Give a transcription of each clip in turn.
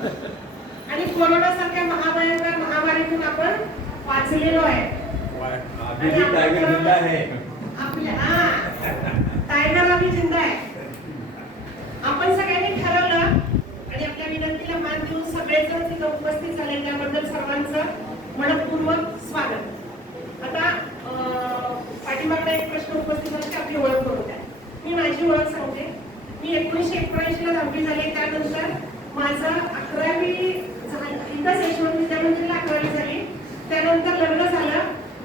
आणि कोरोनासारख्या महाभयंकर महामारीतून आपण वाचलेलो आहे. आपल्या टायगर अभी जिंदा आहे. आपण सगळ्यांनी ठरवलं आणि आपल्या विनंतीला मान देऊन सगळेजण तिथे उपस्थित झाले, त्याबद्दल सर्वांचं मनपूर्वक स्वागत. आता पाठीमागचा एक प्रश्न उपस्थित झाला की आपली ओळख करून द्या. मी माझी ओळख सांगते. मी 1979 ला 10वी झाले. त्यानंतर माझं 11वी इथंच यशवंत विद्यामंदिरला 11वी झाली. त्यानंतर लग्न झालं.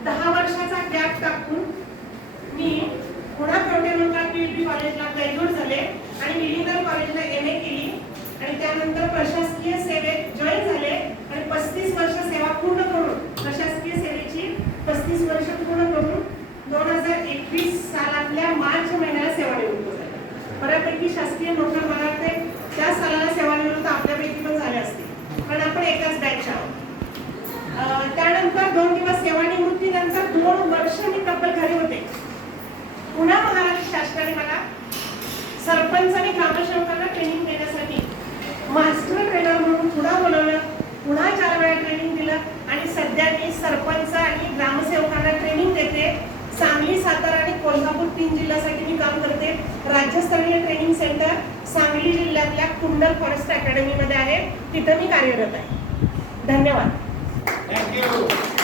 10 वर्षाचा गॅप टाकून मी पुन्हा कवठेमंकाळ PLB कॉलेजला ग्रॅज्युएट झाले आणि विलिंगर कॉलेजला MA केली आणि त्यानंतर प्रशासकीय सेवेत जॉईन झाले आणि 35 वर्ष सेवा पूर्ण करून प्रशासकीय सेवेची 35 वर्ष पूर्ण करून 2021 सालातल्या मार्च महिन्याला सेवानिवृत्त झाले. बऱ्यापैकी शासकीय नोकर मला वाटते त्या सालाला सेवानिवृत्त आपल्यापैकी पण झाले असतील, कारण आपण एकाच बॅच आहोत. त्यानंतर 2 दिवस सेवानिवृत्तीनंतर 2 वर्ष मी तब्बल घरी होते. पुन्हा महाराष्ट्र शासनाने मला सरपंच आणि ग्रामसेवकांना ट्रेनिंग देण्यासाठी मास्टर ट्रेनर म्हणून पुन्हा बोलवलं. पुन्हा 4 वेळा ट्रेनिंग दिलं आणि सध्या मी सरपंच आणि ग्रामसेवकांना ट्रेनिंग देते. सांगली, सातारा आणि कोल्हापूर 3 जिल्ह्यासाठी मी काम करते. राज्यस्तरीय ट्रेनिंग सेंटर सांगली जिल्ह्यातल्या कुंडल फॉरेस्ट अकॅडमी मध्ये आहे. तिथं मी कार्यरत आहे. धन्यवाद. थँक्यू.